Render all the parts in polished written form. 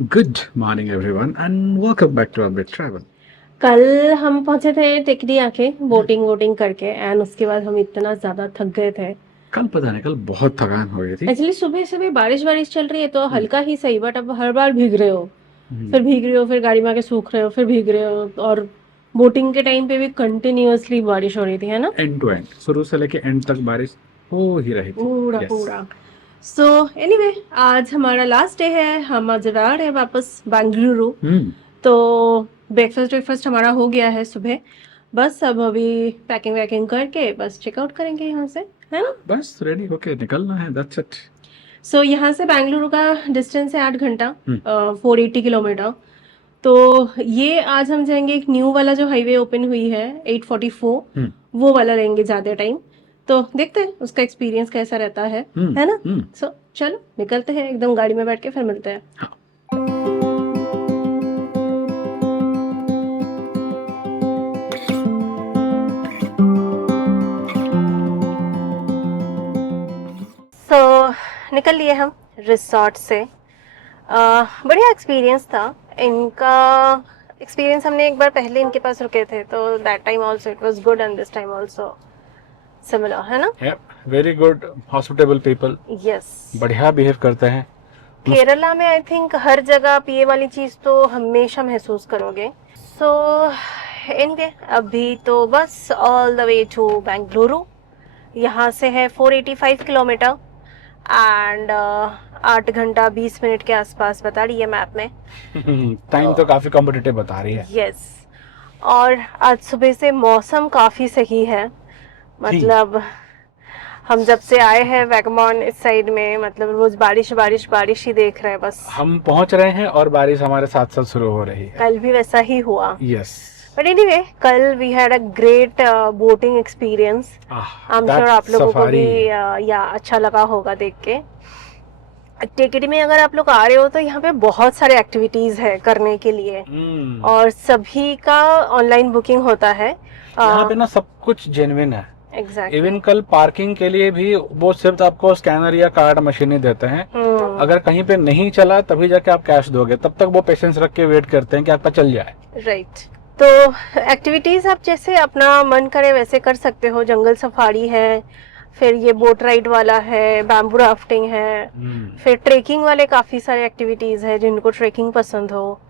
Good morning, everyone, and welcome back to Ambit Travel. कल हम पहुंचे थे टिकरी आके बोटिंग वोटिंग करके एंड उसके बाद हम इतना ज्यादा थक गए थे। कल पता नहीं, कल बहुत थकान हो गई थी। एक्चुअली सुबह सुबह बारिश बारिश चल रही है तो हम्म, हल्का ही सही, बट अब हर बार भीग रहे हो, हम्म, फिर भीग रहे हो, फिर गाड़ी में आके सूख रहे हो, फिर भीग रहे हो। और बोटिंग के टाइम पे भी कंटिन्यूअसली बारिश हो रही थी, है ना? एंड टू एंड, शुरू से लेके एंड तक बारिश हो ही रही थी। पूरा यस। पूरा। सो एनीवे, आज हमारा लास्ट डे है, हम आज जा रहे हैं वापस बेंगलुरु। हम्म। तो ब्रेकफास्ट ब्रेकफास्ट हमारा हो गया है सुबह। बस अब अभी पैकिंग वैकिंग करके बस चेकआउट करेंगे यहाँ से, है ना? बस रेडी होके निकलना है, दैट्स इट। सो यहाँ से बेंगलुरु का डिस्टेंस है 8 घंटा, हम्म, 480 किलोमीटर। तो ये आज हम जाएंगे, एक न्यू वाला जो हाईवे ओपन हुई है 844, हम्म, वो वाला लेंगे ज़्यादा टाइम। तो देखते हैं उसका एक्सपीरियंस कैसा रहता हम्म, है ना? हम्म। सो चलो निकलते हैं, एकदम गाड़ी में बैठ के फिर मिलते हैं। हाँ। सो निकल लिए हम रिसॉर्ट से। बढ़िया एक्सपीरियंस था इनका। एक्सपीरियंस हमने एक बार पहले इनके पास रुके थे तो that time also it was good and this time also similar, है ना? Very good, hospitable people. Yes. बढ़िया बिहेव करते हैं। मस्त। केरला में आई थिंक हर जगह आप ये वाली चीज़ तो हमेशा महसूस करोगे। सो एनीवे, अभी तो बस all the way to Bengaluru. यहाँ से है 485 किलोमीटर एंड 8 घंटा 20 मिनट के आसपास बता रही है मैप में। टाइम तो काफी कॉम्पिटिटिव बता रही है। यस। और आज सुबह से मौसम काफ़ी सही है। थी। मतलब हम जब से आए हैं वैगमॉन इस साइड में, मतलब रोज बारिश बारिश बारिश ही देख रहे हैं बस। हम पहुंच रहे हैं और बारिश हमारे साथ साथ शुरू हो रही है। कल भी वैसा ही हुआ। यस। बट एनीवे, कल we had a great boating experience. I am sure आप लोगों को भी या अच्छा लगा होगा देख के। टिकट में अगर आप लोग आ रहे हो तो यहाँ पे बहुत सारे एक्टिविटीज है करने के लिए, और सभी का ऑनलाइन बुकिंग होता है। यहाँ पे ना सब कुछ जेन्युइन है। एग्जैक्टली। इवन कल पार्किंग के लिए भी वो सिर्फ आपको स्कैनर या कार्ड मशीन ही देते हैं। अगर कहीं पे नहीं चला तभी जाके आप कैश दोगे, तब तक वो पेशेंस रख के वेट करते हैं कि आपका चल जाए। राइट। तो एक्टिविटीज आप जैसे अपना मन करे वैसे कर सकते हो। जंगल सफारी है, फिर ये बोट राइड वाला है, बैम्बू राफ्टिंग है, फिर ट्रेकिंग वाले काफ़ी सारे एक्टिविटीज़ है जिनको ट्रेकिंग पसंद हो।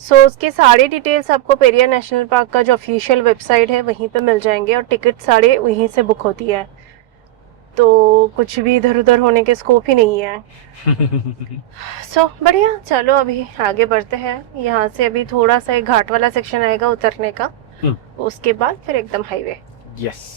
सो उसके सारे डिटेल्स आपको पेरियार नेशनल पार्क का जो ऑफिशियल वेबसाइट है वहीं पे मिल जाएंगे, और टिकट सारे वहीं से बुक होती है। तो कुछ भी इधर उधर होने के स्कोप ही नहीं है। सो बढ़िया, चलो अभी आगे बढ़ते हैं। यहाँ से अभी थोड़ा सा एक घाट वाला सेक्शन आएगा उतरने का, उसके बाद फिर एकदम हाईवे। यस।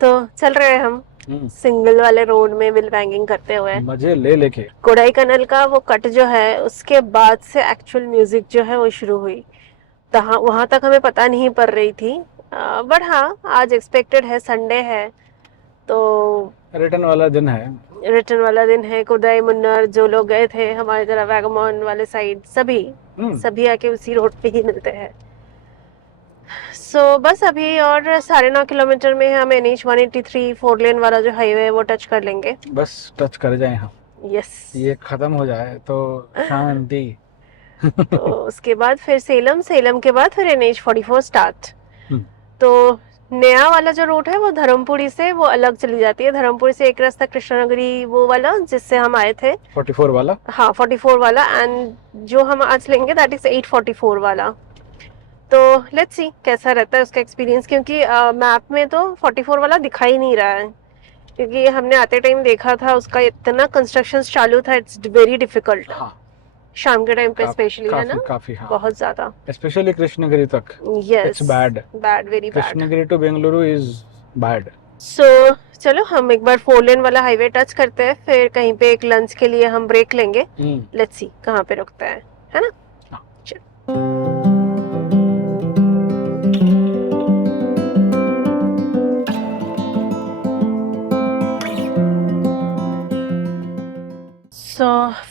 तो चल रहे हैं हम सिंगल वाले रोड में बिल बैंगिंग करते हुए, मजे ले लेके। कोडाई कनल का वो कट जो है उसके बाद से एक्चुअल म्यूजिक जो है वो शुरू हुई। तो हाँ, वहाँ तक हमें पता नहीं पड़ रही थी, बट हाँ आज एक्सपेक्टेड है, संडे है तो रिटर्न वाला दिन है। रिटर्न वाला दिन है। कोडाई मुन्नार जो लोग गए थे हमारी तरह वैगमॉन वाले साइड, सभी आके उसी रोड पे ही मिलते हैं। सो बस अभी और 9.5 किलोमीटर में हम NH 183 4 लेन वाला जो हाईवे है वो टच कर लेंगे। बस टच कर जाए हम, यस। ये खत्म हो जाए तो शांति। तो उसके बाद फिर सेलम के बाद फिर NH 44 स्टार्ट। तो नया वाला जो रूट है वो धर्मपुरी से वो अलग चली जाती है। धर्मपुरी से एक रास्ता कृष्णानगरी वो वाला जिससे हम आए थे, 44 वाला। हाँ 44 वाला, एंड जो हम आज लेंगे दैट इज 844 वाला। तो लेट्स सी कैसा रहता है उसका एक्सपीरियंस, क्योंकि मैप में तो 44 वाला दिखाई नहीं रहा है, क्योंकि हमने आते टाइम देखा था उसका इतना कंस्ट्रक्शन चालू था, इट्स वेरी डिफिकल्ट। हाँ, शाम के टाइम पे स्पेशली, है ना? काफी हाँ। बहुत ज्यादा, स्पेशली कृष्णगिरी तक। Yes, it's bad. Bad, very bad. Krishnagiri to Bengaluru is bad. चलो हम एक बार 4 लेन वाला हाईवे टच करते हैं, फिर कहीं पे एक लंच के लिए हम ब्रेक लेंगे। लेट्स सी कहाँ पे रुकता है ना। हाँ।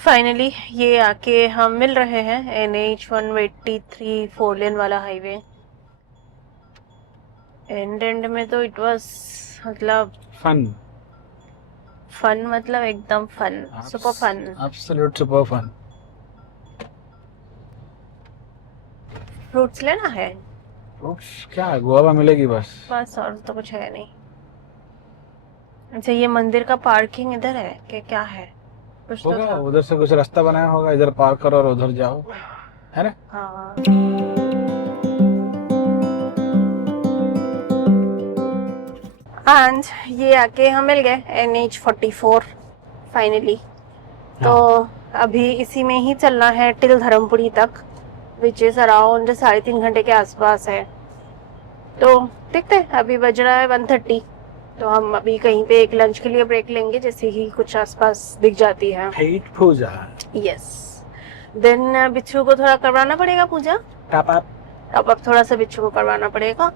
फाइनली ये आके हम मिल रहे हैं NH 183 4 लेन वाला हाईवे। एंड में तो इट वाज मतलब फन मतलब एकदम fun, super fun, absolute super fun. Fruits लेना है? फ्रूट्स क्या है, गोवा में मिलेगी बस और तो कुछ है नहीं। अच्छा ये मंदिर का पार्किंग इधर है कि क्या है? कुछ तो होगा, था। उधर से कुछ रास्ता बनाया होगा, इधर पार्क करो और उधर जाओ, है ना। हाँ। एंड ये आके हम मिल गए NH 44 फाइनली। तो अभी इसी में ही चलना है टिल धर्मपुरी तक, विच इज अराउंड 3.5 घंटे के आसपास है। तो देखते हैं, अभी बज रहा है 1:30, तो हम अभी कहीं पे एक लंच के लिए ब्रेक लेंगे, जैसे ही कुछ आसपास दिख जाती है। पेट पूजा। यस। देन बिच्छू को थोड़ा करवाना पड़ेगा पूजा, टॉप अप। अब थोड़ा सा बिच्छू को करवाना पड़ेगा,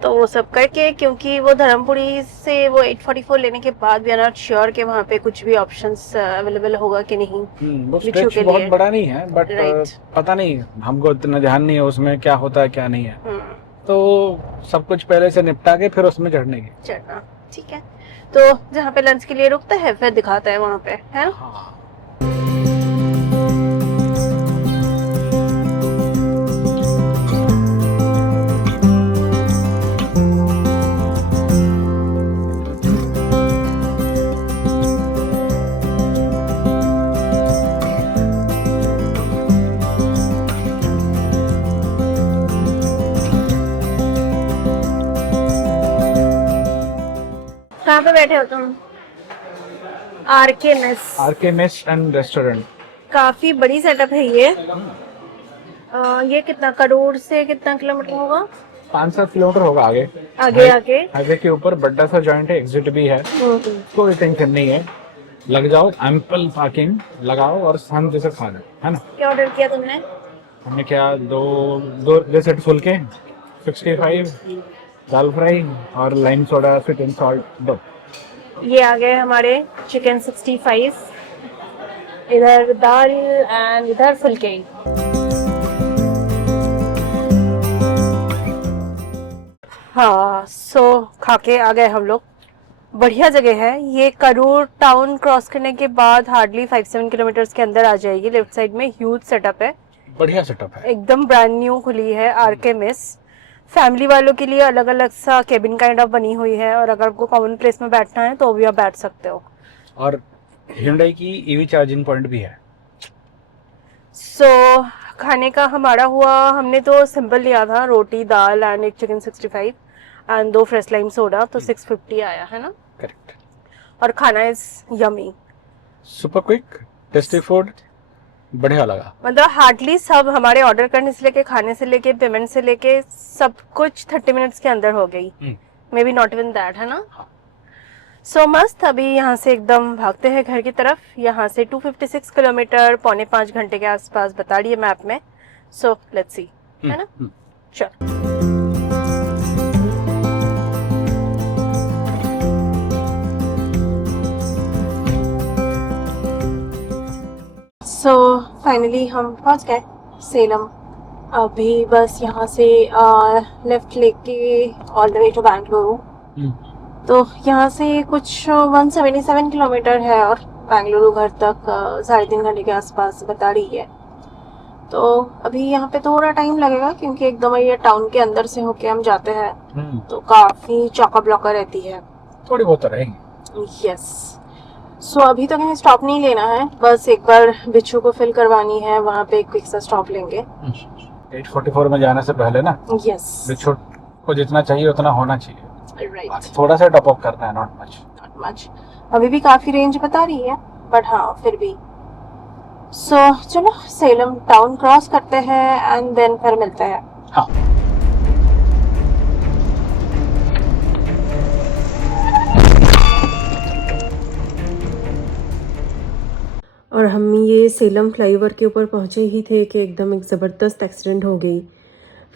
तो वो सब करके, क्योंकि वो धर्मपुरी से वो 844 लेने के बाद भी आर नॉट श्योर कि वहाँ पे कुछ भी ऑप्शंस अवेलेबल होगा कि नहीं। वो स्ट्रेच बहुत बड़ा नहीं है, बट पता नहीं, हमको इतना ध्यान नहीं है उसमें क्या होता है क्या नहीं है। तो सब कुछ पहले से निपटा के फिर उसमें चढ़ना। ठीक है, तो जहाँ पे लंच के लिए रुकता है फिर दिखाता है वहाँ पे, है ना। हाँ। कहाँ पे बैठे हो तुम? RK mess and restaurant. काफी बड़ी सेटअप है ये। ये कितना करोड़ से कितना किलोमीटर होगा? 5-7 किलोमीटर होगा आगे। आगे हाईवे के ऊपर बड़ा सा जॉइंट है, एग्जिट भी है, कोई टेंशन नहीं है। लग जाओ, एम्पल पार्किंग लगाओ और शांति से खाना, है ना। क्या ऑर्डर किया तुमने? हमने क्या दो सेट फुलके 65, दाल फ्राई और lime soda sweet and salt 2। ये आ गए हमारे चिकन 65, इधर दाल एंड इधर फुलके। हाँ, खा के आ गए हम लोग। बढ़िया जगह है ये। करूर टाउन क्रॉस करने के बाद हार्डली 5-7 किलोमीटर के अंदर आ जाएगी। लेफ्ट साइड में ह्यूज सेटअप है, बढ़िया सेटअप है, एकदम ब्रांड न्यू खुली है RK मेस। फैमिली वालों के लिए अलग अलग सा केबिन काइंड ऑफ बनी हुई है, और अगर आपको कॉमन प्लेस में बैठना है तो भी आप बैठ सकते हो। और Hyundai की EV चार्जिंग पॉइंट भी है। खाने का हमारा हुआ, हमने तो सिंपल लिया था, रोटी दाल एंड एक chicken 65 and 2 fresh lime soda, तो 650 आया है ना। करेक्ट। और खाना is yummy, super quick, tasty food, बढ़िया लगा। मतलब हार्डली सब हमारे ऑर्डर करने से लेके, खाने से लेके, पेमेंट से लेके सब कुछ 30 मिनट्स के अंदर हो गई, may be not even that, है ना। मस्त। अभी यहाँ से एकदम भागते हैं घर की तरफ। यहाँ से 256 किलोमीटर, 4.25 घंटे के आसपास बता रही है मैप में। लेट्स सी, है ना। चल। फाइनली हम पहुंच गए सेलम। अभी बस यहाँ से लेफ्ट लेके all the way to Bengaluru. तो यहाँ से कुछ 177 किलोमीटर है, और बेंगलुरु घर तक 3.5 घंटे के आसपास बता रही है। तो अभी यहाँ पे थोड़ा टाइम लगेगा, क्योंकि एकदम ये टाउन के अंदर से होके हम जाते हैं, तो काफी चौका ब्लॉका रहती है, थोड़ी बहुत रहेगी। यस। अभी तो कहीं स्टॉप नहीं लेना है, बस एक बार बिच्छू को फिल करवानी है, वहाँ पे एक क्विक सा स्टॉप लेंगे। 844 में जाने से पहले ना, यस, बिच्छू को जितना चाहिए उतना होना चाहिए। राइट। थोड़ा सा टॉप अप करना है, नॉट मच। अभी भी काफी रेंज बता रही है, बट हाँ फिर भी। चलो सेलम टाउन क्रॉस करते हैं एंड देन फिर मिलते हैं। हाँ। और हम ये सेलम फ्लाईओवर के ऊपर पहुंचे ही थे कि एकदम एक ज़बरदस्त एक्सीडेंट हो गई।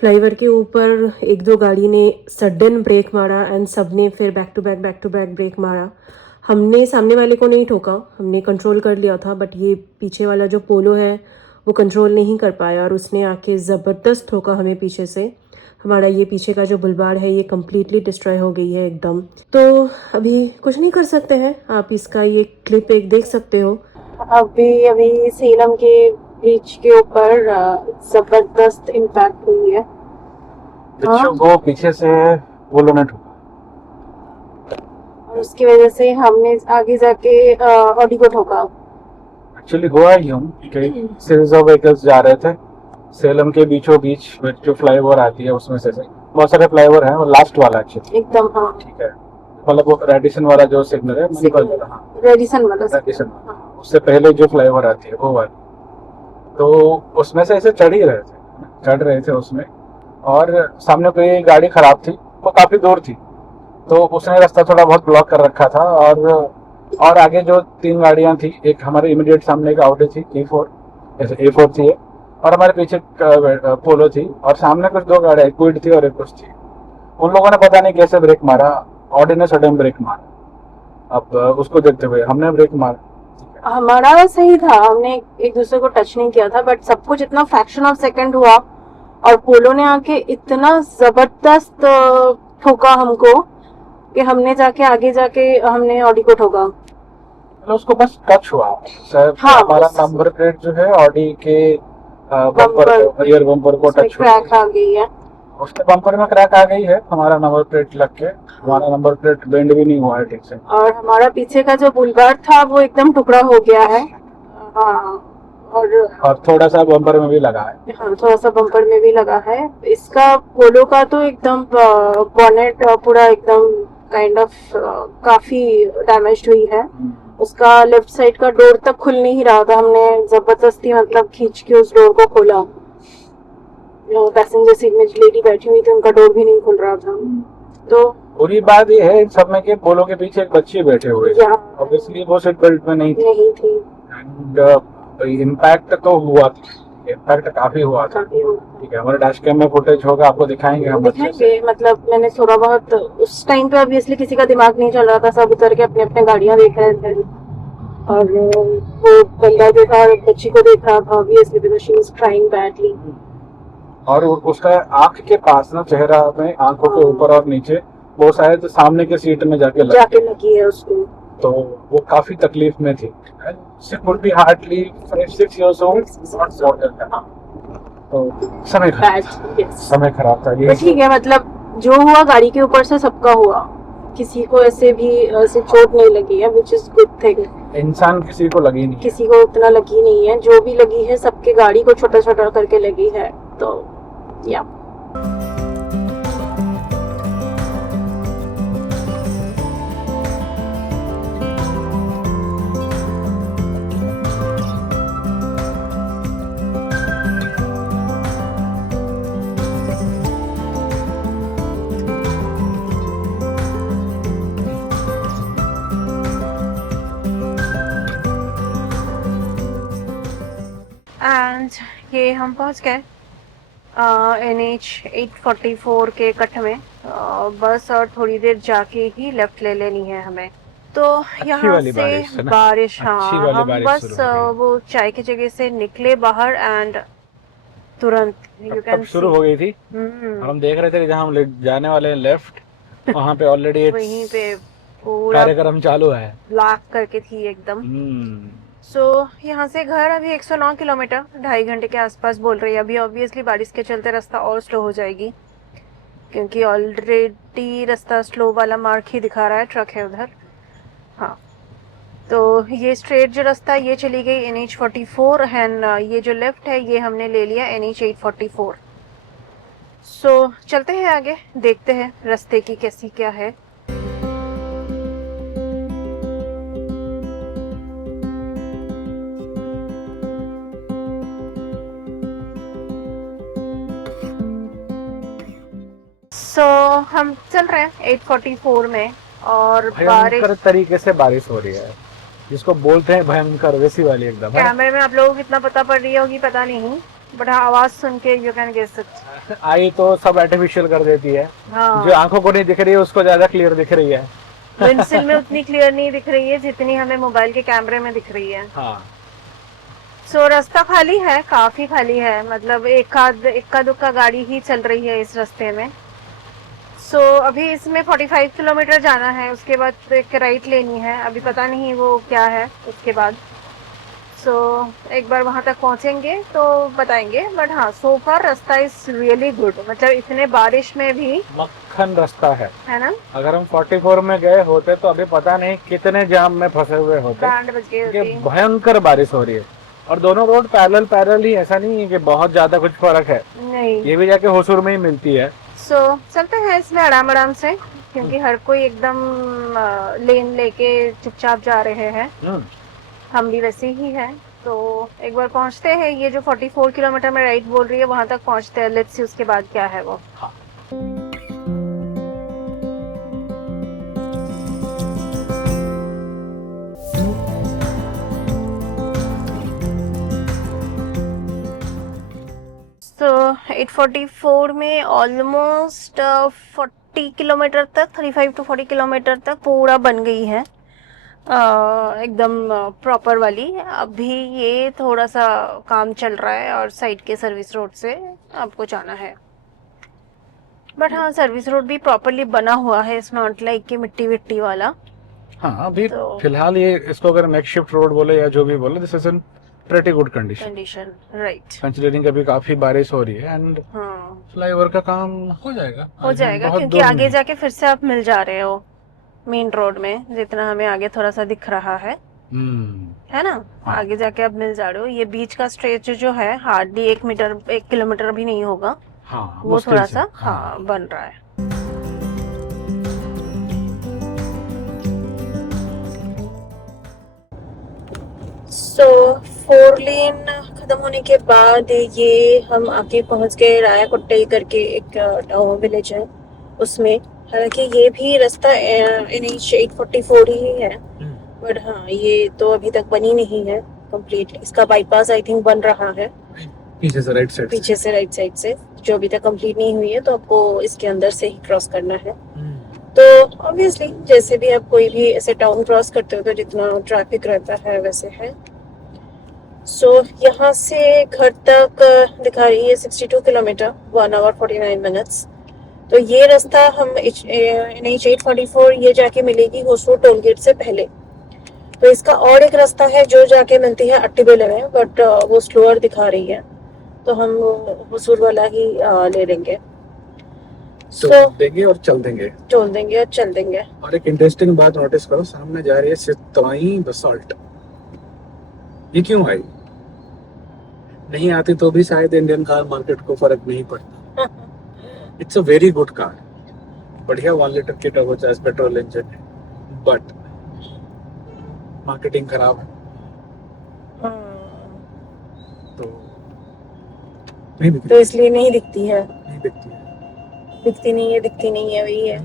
फ्लाईओवर के ऊपर एक दो गाड़ी ने सडन ब्रेक मारा एंड सब ने फिर बैक टू बैक ब्रेक मारा। हमने सामने वाले को नहीं ठोका, हमने कंट्रोल कर लिया था, बट ये पीछे वाला जो पोलो है वो कंट्रोल नहीं कर पाया और उसने आके ज़बरदस्त ठोका हमें पीछे से। हमारा ये पीछे का जो बुलबाड़ है ये कम्प्लीटली डिस्ट्रॉय हो गई है एकदम। तो अभी कुछ नहीं कर सकते हैं, आप इसका ये क्लिप एक देख सकते हो। अभी सेलम के ब्रिज के ऊपर जबरदस्त इम्पैक्ट हुई है। बच्चों को पीछे से पोलो ने ठोका और उसकी वजह से हमने आगे जाके ऑडी को ठोका। एक्चुअली हुआ ही हूँ कि सीरीज ऑफ व्हीकल्स जा रहे थे सेलम के बीचों बीच जो फ्लाईओवर आती है उसमें से बहुत सारे फ्लाईओवर हैं और लास्ट वाला एक्चुअली एकदम हाँ ठीक है, मतलब वो रेडिसन वाला जो सिग्नल है रेडिसन वाला उससे पहले जो फ्लाईओवर आती है वो वाली, तो उसमें से ऐसे चढ़ रहे थे उसमें, और सामने कोई गाड़ी खराब थी, वो काफी दूर थी, तो उसने रास्ता थोड़ा बहुत ब्लॉक कर रखा था। और आगे जो 3 गाड़ियां थी, एक हमारे इमीडिएट सामने एक ऑडी थी A4 थी, और हमारे पीछे पोलो थी, और सामने कुछ 2 गाड़ियां, क्विड थी और एक कुछ थी। उन लोगों ने पता नहीं कैसे ब्रेक मारा, ऑडी ने सडन ब्रेक मारा। अब उसको देखते हुए हमने ब्रेक मारा, हमारा सही था, हमने एक दूसरे को टच नहीं किया था, बट सब कुछ इतना फ्रैक्शन ऑफ सेकंड हुआ और पोलो ने आके इतना जबरदस्त ठोका हमको कि हमने आगे जाके हमने ऑडी को ठोका। तो उसको बस टच हुआ सर। हाँ, हमारा नंबर प्लेट जो है ऑडी के रियर बम्पर को टच क्रैक आ गई है, उसके बम्पर में क्रैक आ गई है, हमारा नंबर प्लेट लग के हमारा नंबर प्लेट बेंड भी नहीं हुआ है ठीक से, और हमारा पीछे का जो बुलबाड़ था वो एकदम टुकड़ा हो गया है। हाँ, और थोड़ा सा बम्पर में भी लगा है। हाँ, थोड़ा सा बम्पर में भी लगा है। इसका पोलो का तो एकदम बॉनेट पूरा एकदम काइंड ऑफ काफी डैमेज हुई है। उसका लेफ्ट साइड का डोर तक खुल नहीं रहा था, हमने जबरदस्ती मतलब खींच के उस डोर को खोला। जो पैसेंजर सीट में जो लेडी बैठी हुई थी उनका डोर भी नहीं खुल रहा था। तो पूरी बात ये है सब में कि पोलो के पीछे एक बच्ची बैठे हुए थे, ऑब्वियसली वो सीट बेल्ट में नहीं थी। एंड इम्पैक्ट तो हुआ, इम्पैक्ट काफी हुआ था। ठीक है, हमारे डैश कैम में फुटेज होगा, आपको दिखाएंगे हम मतलब मैंने थोड़ा बहुत उस टाइम पे ऑब्वियसली किसी का दिमाग नहीं चल रहा था, सब उतर के अपने अपने गाड़ियां देख रहे थे, और वो बंदा जो था बच्ची को देख रहा था obviously because she was crying badly. और उसका आंख के पास ना, चेहरा में आंखों के ऊपर और नीचे वो शायद सामने के सीट में जाके लगी है उसको, तो वो काफी तकलीफ में थी। She could be hardly 6 years old, not more than that. तो समय खराब था ये। ठीक है, मतलब जो हुआ गाड़ी के ऊपर से सबका हुआ, किसी को ऐसे भी ऐसे चोट नहीं लगी है, which is good thing। इंसान किसी को लगी नहीं, किसी को उतना लगी नहीं है, जो भी लगी है सबके गाड़ी को छोटा छोटा करके लगी है। तो या एंड ये हम पहुंच गए NH 844 के कट में। बस और थोड़ी देर जाके ही लेफ्ट ले लेनी है हमें। तो यहाँ से बारिश, हाँ हम बस वो चाय की जगह से निकले बाहर एंड तुरंत यू कैन शुरू हो गई थी। और हम देख रहे थे कि जहाँ हम जाने वाले हैं लेफ्ट, वहाँ पे ऑलरेडी वहीं पे पूरा कार्यक्रम चालू है, ब्लॉक करके थी एकदम। सो यहाँ से घर अभी 109 किलोमीटर, 2.5 घंटे के आसपास बोल रही है। अभी ऑब्वियसली बारिश के चलते रास्ता और स्लो हो जाएगी, क्योंकि ऑलरेडी रास्ता स्लो वाला मार्क ही दिखा रहा है, ट्रक है उधर। हाँ, तो ये स्ट्रेट जो रास्ता ये चली गई NH 44 एंड ये जो लेफ्ट है ये हमने ले लिया NH 844। सो चलते हैं आगे, देखते हैं रास्ते की कैसी क्या है। हम चल रहे हैं 844 में और बारिश तरीके से बारिश हो रही है। जिसको बोलते हैं भयंकर, वैसी वाली एकदम है। कैमरे में आप लोगों को कितना पता पड़ रही होगी पता नहीं, बट हाँ आवाज सुन के यू कैन गेस इट। आई तो सब आर्टिफिशियल कर देती है, हाँ जो आंखों को नहीं दिख रही है उसको ज्यादा क्लियर दिख रही है। विंडशील में उतनी क्लियर नहीं दिख रही है जितनी हमें मोबाइल के कैमरे में दिख रही है। हाँ सो रास्ता खाली है, काफी खाली है, मतलब इक्का दुक्का गाड़ी ही चल रही है इस रास्ते में। सो अभी इसमें 45 किलोमीटर जाना है, उसके बाद एक राइट लेनी है, अभी पता नहीं वो क्या है उसके बाद। सो एक बार वहां तक पहुंचेंगे तो बताएंगे, बट हाँ सो फार रास्ता इज रियली गुड, मतलब इतने बारिश में भी मक्खन रास्ता है ना। अगर हम 44 में गए होते तो अभी पता नहीं कितने जाम में फंसे हुए होते, बैंड बज गई क्योंकि होती। भयंकर बारिश हो रही है और दोनों रोड पैरेलल ही, ऐसा नहीं है कि बहुत ज्यादा कुछ फर्क है। नहीं ये भी जाके होसूर में ही मिलती है। सो चलते हैं इसमें आराम आराम से, क्योंकि हर कोई एकदम लेन लेके चुपचाप जा रहे हैं, हम भी वैसे ही हैं। तो एक बार पहुंचते हैं, ये जो 44 किलोमीटर में राइट बोल रही है वहां तक पहुंचते हैं, लेट्स सी उसके बाद क्या है वो। हाँ। तो 844 में ऑलमोस्ट 40 किलोमीटर तक, 35 टू 40 किलोमीटर तक पूरा बन गई है, एकदम प्रॉपर वाली। अभी ये थोड़ा सा काम चल रहा है और साइड के सर्विस रोड से आपको जाना है, बट हाँ सर्विस रोड भी प्रॉपरली बना हुआ है, इट्स नॉट लाइक कि मिट्टी विट्टी वाला। हाँ अभी तो फिलहाल ये इसको अगर मेकशिफ्ट रोड बोले या जो भी बोले, this is in pretty good condition, right. Considering अभी काफी बारिश हो रही है एंड हाँ फ्लाईओवर का काम हो जाएगा बहुत क्योंकि दूर आगे नहीं। जाके फिर से आप मिल जा रहे हो मेन रोड में, जितना हमें आगे थोड़ा सा दिख रहा है ना। हाँ। आगे जाके आप मिल जा रहे हो, ये बीच का स्ट्रेच जो है हार्डली 1 किलोमीटर भी नहीं होगा, हाँ वो मुश्किल थोड़ा से, सा हाँ बन रहा है। सो 4 लेन खत्म होने के बाद ये हम आके पहुंच गए राया कुट्टई करके एक टाउन विलेज है उसमें। हालांकि ये भी रास्ता NH 844 ही है, बट हाँ ये तो अभी तक बनी नहीं है कंप्लीटली। इसका बाईपास आई थिंक बन रहा है पीछे से राइट साइड, पीछे से राइट साइड से, जो अभी तक कंप्लीट नहीं हुई है, तो आपको इसके अंदर से ही क्रॉस करना है। तो ऑब्वियसली जैसे भी आप कोई भी ऐसे टाउन क्रॉस करते हो तो जितना ट्रैफिक रहता है वैसे है। सो यहाँ से घर तक दिखा रही है 62 किलोमीटर, 1 आवर 49 मिनट्स। तो ये रास्ता हम NH 844 ये जाके मिलेगी होसूर टोल गेट से पहले। तो इसका और एक रास्ता है जो जाके मिलती है अट्टीबेले में, बट वो स्लोअर दिखा रही है, तो हम होसूर वाला ही ले लेंगे। देंगे और चल देंगे, और चल देंगे। और एक इंटरेस्टिंग बात नोटिस करो, सामने जा रही है सितवाई बसाल्ट। ये क्यों आई? नहीं आती तो भी शायद इंडियन कार मार्केट को फर्क नहीं पड़ता। It's a very good car, बढ़िया 1 लीटर की टर्बोचार्ज पेट्रोल इंजन है, बट मार्केटिंग खराब है तो नहीं दिखती, तो इसलिए नहीं दिखती है, नहीं दिखती है, दिखती नहीं है वही है।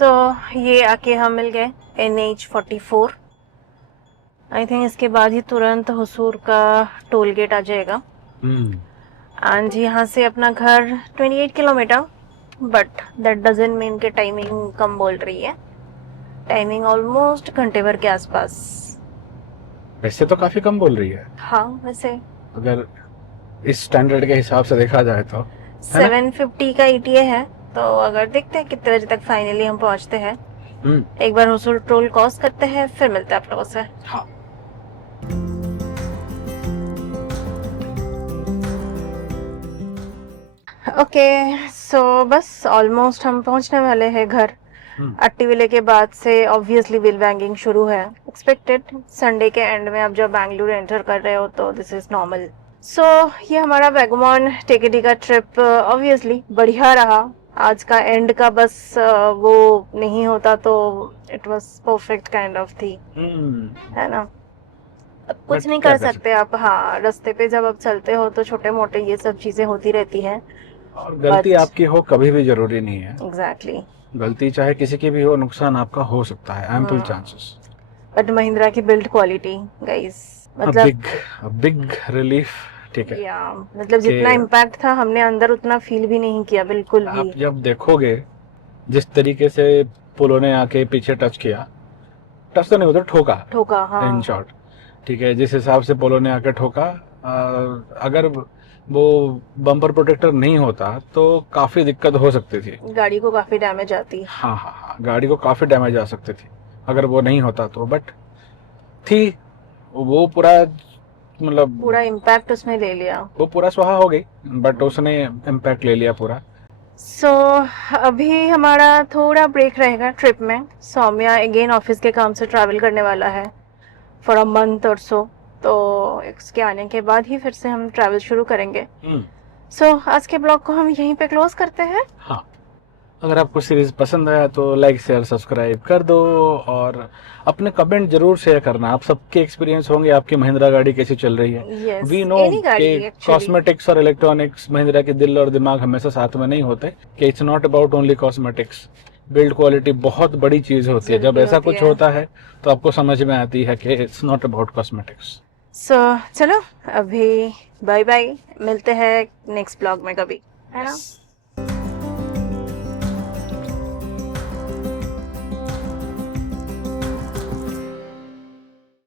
सो ये आके हम मिल गए NH 44। आई थिंक इसके बाद ही तुरंत हुसूर का टोल गेट आ जाएगा। एंड यहाँ से अपना घर 28 kilometre, but that doesn't mean कि टाइमिंग कम बोल रही है, टाइमिंग ऑलमोस्ट घंटे भर के आसपास। वैसे तो काफी कम बोल रही है, हाँ वैसे अगर इस स्टैंडर्ड के हिसाब से देखा जाए तो 750 का ETA है। तो अगर देखते हैं कितने बजे तक फाइनली हम पहुंचते हैं, एक बार हुसूर टोल क्रॉस करते हैं, फिर मिलते हैं आप लोगों से। हाँ। ओके सो बस ऑलमोस्ट हम पहुंचने वाले हैं घर। अट्टीविले के बाद से ऑब्वियसली व्हील बैंगिंग शुरू है, एक्सपेक्टेड। संडे के एंड में आप जब बैंगलोर एंटर कर रहे हो तो दिस इज नॉर्मल। सो ये हमारा वैगमॉन टेकेडी का ट्रिप ऑब्वियसली बढ़िया रहा। आज का एंड का बस वो नहीं होता तो it was perfect kind of थी, है ना। कुछ But नहीं क्या कर कर सकते आप। हाँ, रास्ते पे जब आप चलते हो तो छोटे मोटे ये सब चीजें होती रहती हैं। और गलती But- आपकी हो कभी भी जरूरी नहीं है। एग्जैक्टली। गलती चाहे किसी की भी हो, नुकसान आपका हो सकता है, एम्पल चांसेस। बट महिंद्रा की बिल्ड क्वालिटी गाइस, अ मतलब बिग रिलीफ। ठीक है या मतलब कि जितना इम्पैक्ट था हमने अंदर उतना फील भी नहीं किया बिल्कुल भी। आप जब देखोगे जिस तरीके से पुलों ने आके पीछे टच किया, टच तो नहीं होता, ठोका ठोका, हाँ। In short. ठीक है, जिस हिसाब से पोलो ने आके ठोका, अगर वो बम्पर प्रोटेक्टर नहीं होता तो काफ़ी दिक्कत हो सकती थी। गाड़ी को काफी डैमेज आती। हाँ हाँ हाँ, गाड़ी को काफ़ी डैमेज आ सकती थी अगर वो नहीं होता तो। बट थी वो पूरा, मतलब पूरा इम्पैक्ट उसमें ले लिया। वो पूरा स्वाहा हो गई, बट उसने इम्पैक्ट ले लिया पूरा। सो अभी हमारा थोड़ा ब्रेक रहेगा ट्रिप में। सौम्या अगेन ऑफिस के काम से ट्रैवल करने वाला है फॉर अ मंथ और सो, तो इसके आने के बाद ही फिर से हम ट्रैवल शुरू करेंगे। सो आज के ब्लॉग को हम यहीं पे क्लोज करते हैं। हाँ, अगर आपको सीरीज पसंद आया तो लाइक शेयर सब्सक्राइब कर दो, और अपने कमेंट जरूर शेयर करना। आप सबके एक्सपीरियंस होंगे, आपकी महिंद्रा गाड़ी कैसी चल रही है। यस, वी नो एनी गाड़ी कि एक्चुअली। कॉस्मेटिक्स और इलेक्ट्रॉनिक्स, महिंद्रा के दिल और दिमाग हमेशा साथ में नहीं होते, कि it's not about only cosmetics. Build quality बहुत बड़ी चीज होती है। जब जरूरी ऐसा होती कुछ है। होता है तो आपको समझ में आती है कि इट्स नॉट अबाउट कॉस्मेटिक्स। सो चलो अभी बाय बाय, मिलते हैं नेक्स्ट ब्लॉग में कभी, है ना।